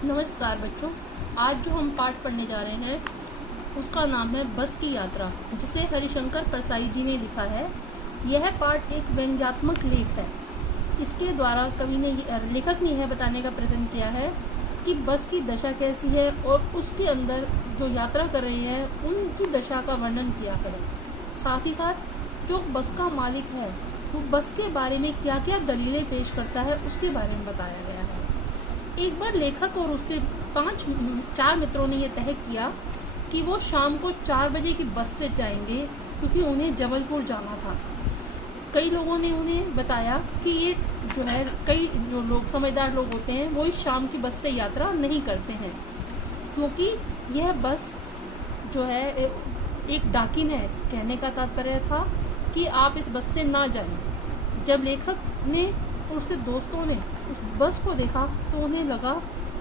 नमस्कार बच्चों, आज जो हम पाठ पढ़ने जा रहे हैं उसका नाम है बस की यात्रा, जिसे हरिशंकर परसाई जी ने लिखा है। यह पाठ एक व्यंग्यात्मक लेख है। इसके द्वारा कवि ने लेखक ने यह बताने का प्रयत्न किया है कि बस की दशा कैसी है और उसके अंदर जो यात्रा कर रहे हैं उनकी दशा का वर्णन किया करें। साथ ही साथ जो बस का मालिक है वो बस के बारे में क्या क्या दलीलें पेश करता है उसके बारे में बताया गया है। एक बार लेखक और उसके 4 मित्रों ने यह तय किया कि वो शाम को 4 बजे की बस से जाएंगे, क्योंकि उन्हें जबलपुर जाना था। कई लोगों ने उन्हें बताया कि ये जो है, कई जो लोग समझदार लोग होते हैं वो इस शाम की बस से यात्रा नहीं करते हैं, क्योंकि यह बस जो है एक डाकिन है। कहने का तात्पर्य था कि आप इस बस से ना जाएं। जब लेखक ने और उसके दोस्तों ने उस बस को देखा तो उन्हें लगा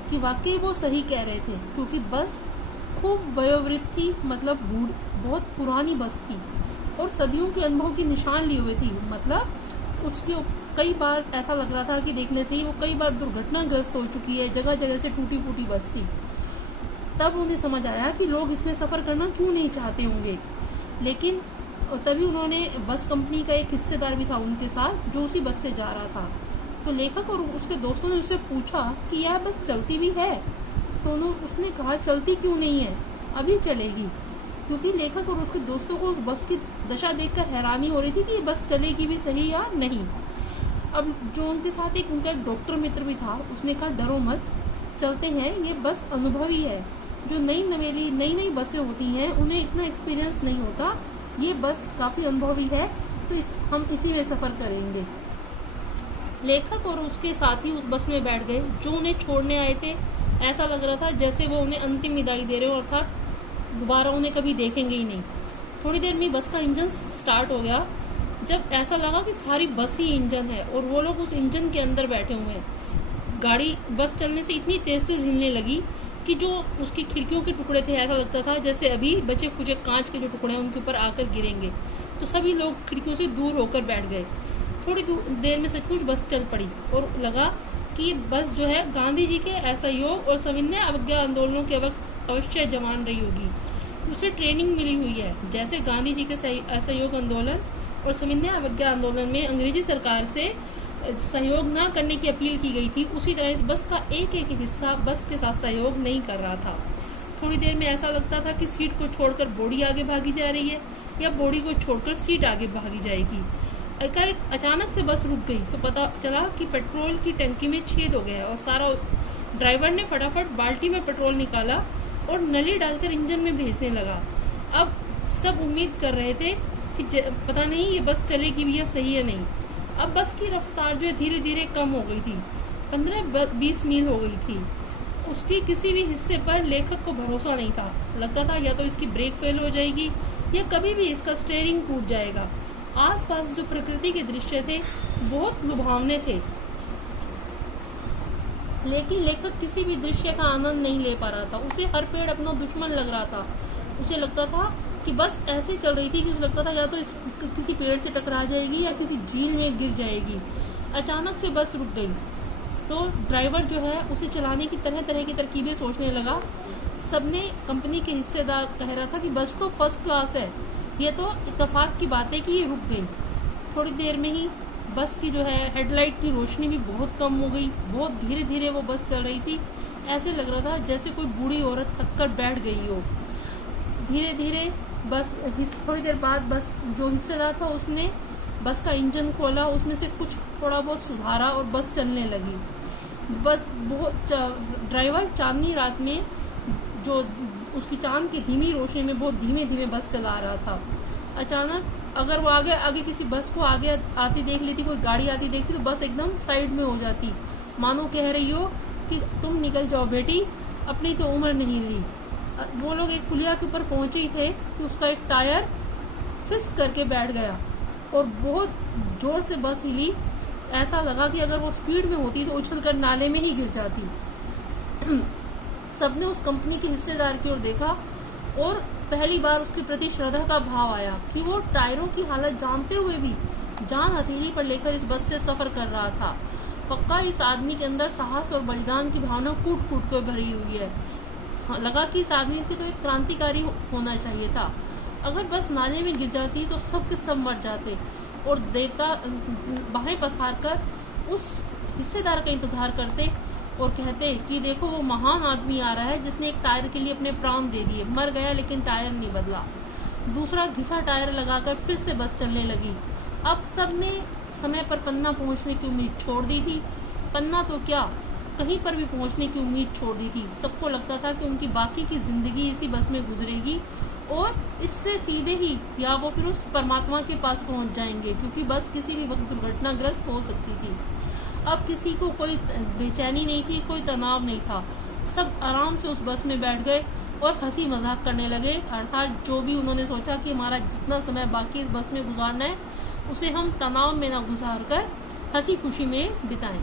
कि वाकई वो सही कह रहे थे, क्योंकि बस खूब वयोवृद्ध थी, मतलब बहुत पुरानी बस थी और सदियों के अनुभव की निशान लिए हुए थी। मतलब उसके कई बार ऐसा लग रहा था कि देखने से ही वो कई बार दुर्घटनाग्रस्त हो चुकी है, जगह जगह से टूटी फूटी बस थी। तब उन्हें समझ आया कि लोग इसमें सफ़र करना क्यों नहीं चाहते होंगे। लेकिन तभी उन्होंने बस कंपनी का एक हिस्सेदार भी था उनके साथ, जो उसी बस से जा रहा था। तो लेखक और उसके दोस्तों ने उससे पूछा कि यह बस चलती भी है? तो उसने कहा चलती क्यों नहीं है, अभी चलेगी। क्योंकि लेखक और उसके दोस्तों को उस बस की दशा देखकर हैरानी हो रही थी कि ये बस चलेगी भी सही या नहीं। अब जो उनके साथ उनका एक डॉक्टर मित्र भी था, उसने कहा डरो मत, चलते हैं, ये बस अनुभवी है। जो नई बसें होती हैं उन्हें इतना एक्सपीरियंस नहीं होता, ये बस काफी अनुभवी है, तो हम इसी में सफर करेंगे। लेखक और उसके साथी उस बस में बैठ गए। जो उन्हें छोड़ने आए थे ऐसा लग रहा था जैसे वो उन्हें अंतिम विदाई दे रहे हो, अर्थात दोबारा उन्हें कभी देखेंगे ही नहीं। थोड़ी देर में बस का इंजन स्टार्ट हो गया। जब ऐसा लगा कि सारी बस ही इंजन है और वो लोग उस इंजन के अंदर बैठे हुए हैं। बस चलने से इतनी तेज से हिलने लगी कि जो उसकी खिड़कियों के टुकड़े थे ऐसा लगता था जैसे अभी बचे खुचे कांच के जो टुकड़े हैं उनके ऊपर आकर गिरेंगे। तो सभी लोग खिड़कियों से दूर होकर बैठ गए। थोड़ी देर में सचमुच बस चल पड़ी और लगा कि ये बस जो है गांधी जी के असहयोग और सविनय अवज्ञा आंदोलनों के वक्त अवश्य जवान रही होगी। उसे ट्रेनिंग मिली हुई है। जैसे गांधी जी के असहयोग आंदोलन और सविनय अवज्ञा आंदोलन में अंग्रेजी सरकार से सहयोग न करने की अपील की गई थी, उसी तरह इस बस का एक हिस्सा बस के साथ सहयोग नहीं कर रहा था। थोड़ी देर में ऐसा लगता था कि सीट को छोड़कर बॉडी आगे भागी जा रही है या बॉडी को छोड़कर सीट आगे भागी जाएगी। अचानक से बस रुक गई तो पता चला कि पेट्रोल की टंकी में छेद हो गया और सारा ड्राइवर ने फटाफट बाल्टी में पेट्रोल निकाला और नली डालकर इंजन में भेजने लगा। अब सब उम्मीद कर रहे थे कि पता नहीं ये बस चलेगी भी या सही है नहीं। अब बस की रफ्तार जो है धीरे धीरे कम हो गई थी, 15-20 मील हो गई थी। उसके किसी भी हिस्से पर लेखक को भरोसा नहीं था। लगता था या तो इसकी ब्रेक फेल हो जाएगी या कभी भी इसका स्टीयरिंग टूट जाएगा। आसपास जो प्रकृति के दृश्य थे बहुत लुभावने थे, लेकिन लेखक किसी भी दृश्य का आनंद नहीं ले पा रहा था। उसे हर पेड़ अपना दुश्मन लग रहा था। उसे लगता था कि बस ऐसे चल रही थी कि उसे लगता था या तो किसी पेड़ से टकरा जाएगी या किसी झील में गिर जाएगी। अचानक से बस रुक गई तो ड्राइवर जो है उसे चलाने की तरह तरह की तरकीबें सोचने लगा। सबने कंपनी के हिस्सेदार कह रहा था कि बस तो फर्स्ट क्लास है। ये तो इत्तेफाक की बात है कि ये रुक गई। थोड़ी देर में ही बस की जो है हेडलाइट की रोशनी भी बहुत कम हो गई। बहुत धीरे धीरे वो बस चल रही थी। ऐसे लग रहा था जैसे कोई बूढ़ी औरत थक कर बैठ गई हो। धीरे धीरे बस थोड़ी देर बाद बस जो हिस्सेदार था उसने बस का इंजन खोला, उसमें से कुछ थोड़ा बहुत सुधारा और बस चलने लगी। बस ड्राइवर चांदनी रात में जो उसकी चांद की धीमी रोशनी में बहुत धीमे धीमे बस चला रहा था। अचानक अगर वो आगे किसी बस को आगे आती देख लेती, कोई गाड़ी आती देखती तो बस एकदम साइड में हो जाती, मानो कह रही हो कि तुम निकल जाओ बेटी, अपनी तो उम्र नहीं रही। वो लोग एक पुलिया के ऊपर पहुंचे ही थे कि उसका एक टायर फिस करके बैठ गया और बहुत जोर से बस हिली। ऐसा लगा कि अगर वो स्पीड में होती तो उछलकर नाले में ही गिर जाती। सबने उस कंपनी के हिस्सेदार की ओर देखा और पहली बार उसके प्रति श्रद्धा का भाव आया कि वो टायरों की हालत जानते हुए भी जान हथेली पर लेकर इस बस से सफर कर रहा था। पक्का इस आदमी के अंदर साहस और बलिदान की भावना कूट कूट कर भरी हुई है। लगा कि इस आदमी को तो एक क्रांतिकारी होना चाहिए था। अगर बस नाले में गिर जाती तो सब के सब मर जाते और देवता बाहें पसार कर उस हिस्सेदार का इंतजार करते और कहते कि देखो वो महान आदमी आ रहा है जिसने एक टायर के लिए अपने प्राण दे दिए, मर गया लेकिन टायर नहीं बदला। दूसरा घिसा टायर लगाकर फिर से बस चलने लगी। अब सबने समय पर पन्ना पहुंचने की उम्मीद छोड़ दी थी। पन्ना तो क्या, कहीं पर भी पहुंचने की उम्मीद छोड़ दी थी। सबको लगता था कि उनकी बाकी की जिंदगी इसी बस में गुजरेगी और इससे सीधे ही या वो फिर उस परमात्मा के पास पहुंच जाएंगे, क्योंकि बस किसी भी वक्त दुर्घटनाग्रस्त हो सकती थी। अब किसी को कोई बेचैनी नहीं थी, कोई तनाव नहीं था। सब आराम से उस बस में बैठ गए और हंसी मजाक करने लगे। अर्थात जो भी उन्होंने सोचा कि हमारा जितना समय बाकी इस बस में गुजारना है उसे हम तनाव में ना गुजार कर हंसी खुशी में बिताएं।